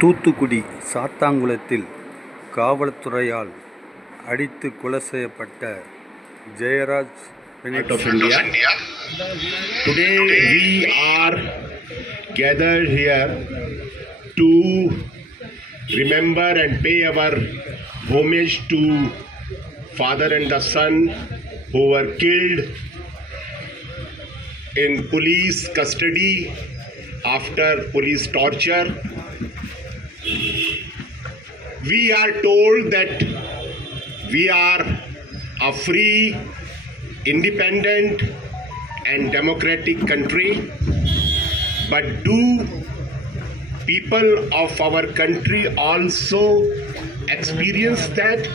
தூத்துக்குடி சாத்தான்குளத்தில் காவல்துறையால் அடித்து கொலை செய்யப்பட்ட Jayaraj out of Bennix India. Today we are gathered here to remember and pay our homage to father and the son who were killed in police custody after police torture. We are told that we are a free independent and democratic country. But do people of our country also experience that?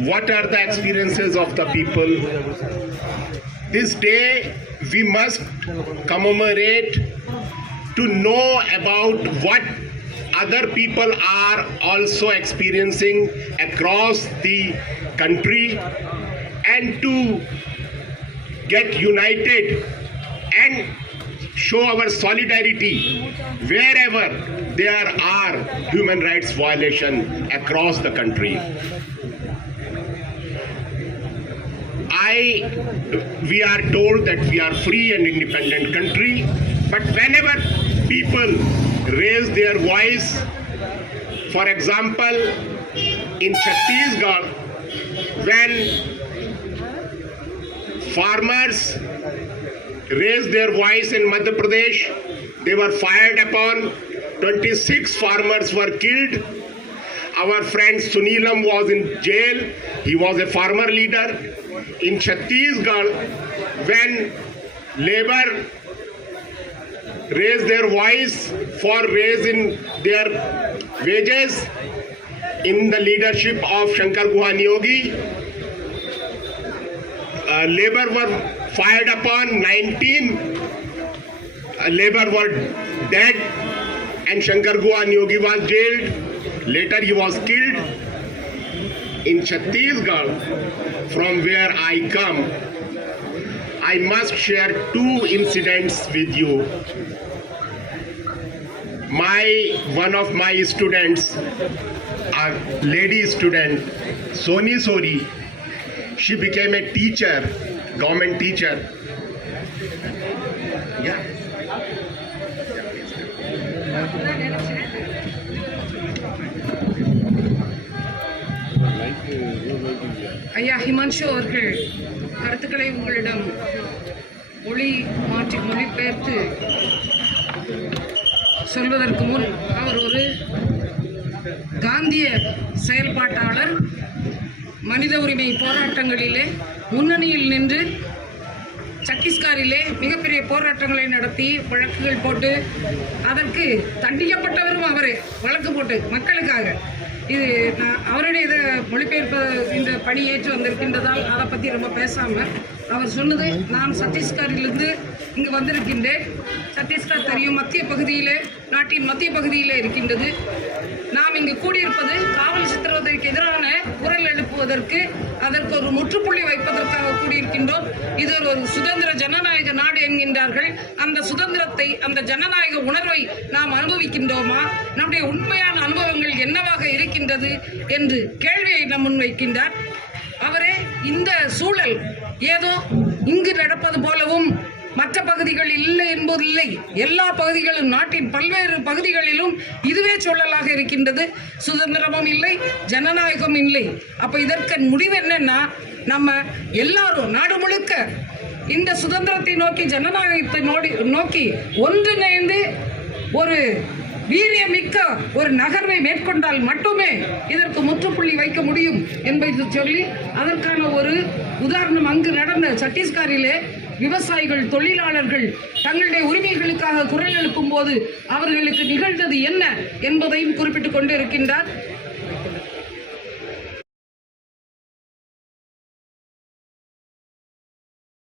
What are the experiences of the people? This day we must commemorate to know about what other people are also experiencing across the country and to get united and show our solidarity wherever there are human rights violation across the country. I we are told that we are free and independent country but whenever people raise their voice for example in chhattisgarh when farmers raised their voice in Madhya Pradesh. They were fired upon. 26 farmers were killed. Our friend Sunilam was in jail. He was a farmer leader. In Chhattisgarh, when labor raised their voice for raising their wages in the leadership of Shankar Guhan Yogi, uh, labor were fired upon 19 uh, labor were dead and shankar guan yogi was jailed. Later he was killed in chhattisgarh. From where i come i must share two incidents with you my one of my students a lady student soni sori she became a teacher, government teacher. Yeah. ஐயா ஹிமான்ஷு அவர்கள் கருத்துக்களை உங்களிடம் மொழி மாற்றி மொழிபெயர்த்து சொல்வதற்கு முன் அவர் ஒரு காந்திய செயல்பாட்டாளர். மனித உரிமை போராட்டங்களிலே முன்னணியில் நின்று சத்தீஸ்கரிலே மிகப்பெரிய போராட்டங்களை நடத்தி வழக்குகள் போட்டு அதற்கு தண்டிக்கப்பட்டவரும் அவர் வழக்கு போட்டு மக்களுக்காக. இது நான் அவருடைய இதை மொழிபெயர்ப்ப இந்த பணி ஏற்று வந்திருக்கின்றதால் அதை பற்றி ரொம்ப பேசாமல் அவர் சொன்னது நான் சத்தீஸ்கரிலிருந்து இங்கு வந்திருக்கின்றேன். சத்தீஸ்கர் தெரியும் மத்திய பகுதியிலே நாட்டின் மத்திய பகுதியிலே இருக்கின்றது. நாம் இங்கு கூடியிருப்பது காவல் சித்திரவதைக்கு எதிரான குரல் எழுப்புவதற்கு அதற்கு ஒரு முற்றுப்புள்ளி வைப்பதற்காக கூடியிருக்கின்றோம். இது ஒரு சுதந்திர ஜனநாயக நாடு என்கின்றார்கள். அந்த சுதந்திரத்தை அந்த ஜனநாயக உணர்வை நாம் அனுபவிக்கின்றோமா? நம்முடைய உண்மையான அனுபவங்கள் என்னவாக இருக்கின்றது என்று கேள்வியை நம் முன்வைக்கின்றார் அவரே இந்த சூழல் ஏதோ இங்கு நடப்பது போலவும் மற்ற பகுதிகள் இல்லை என்பதில்லை எல்லா பகுதிகளும் நாட்டின் பல்வேறு பகுதிகளிலும் இதுவே சூழலாக இருக்கின்றது. சுதந்திரமும் இல்லை ஜனநாயகம் இல்லை. அப்போ இதற்கு முடிவு என்னன்னா நம்ம எல்லாரும் நாடு முழுக்க இந்த சுதந்திரத்தை நோக்கி ஜனநாயகத்தை நோடி நோக்கி ஒன்றிணைந்து ஒரு வீரியமிக்க ஒரு நகர்வை மேற்கொண்டால் மட்டுமே இதற்கு முற்றுப்புள்ளி வைக்க முடியும் என்பதை சொல்லி அதற்கான ஒரு உதாரணம் அங்கு நடந்த சத்தீஸ்கரிலே விவசாயிகள் தொழிலாளர்கள் தங்களுடைய உரிமைகளுக்காக குரல் எழுப்பும் போது அவர்களுக்கு நிகழ்ந்தது என்ன என்பதையும் குறிப்பிட்டுக் கொண்டு இருக்கின்றார்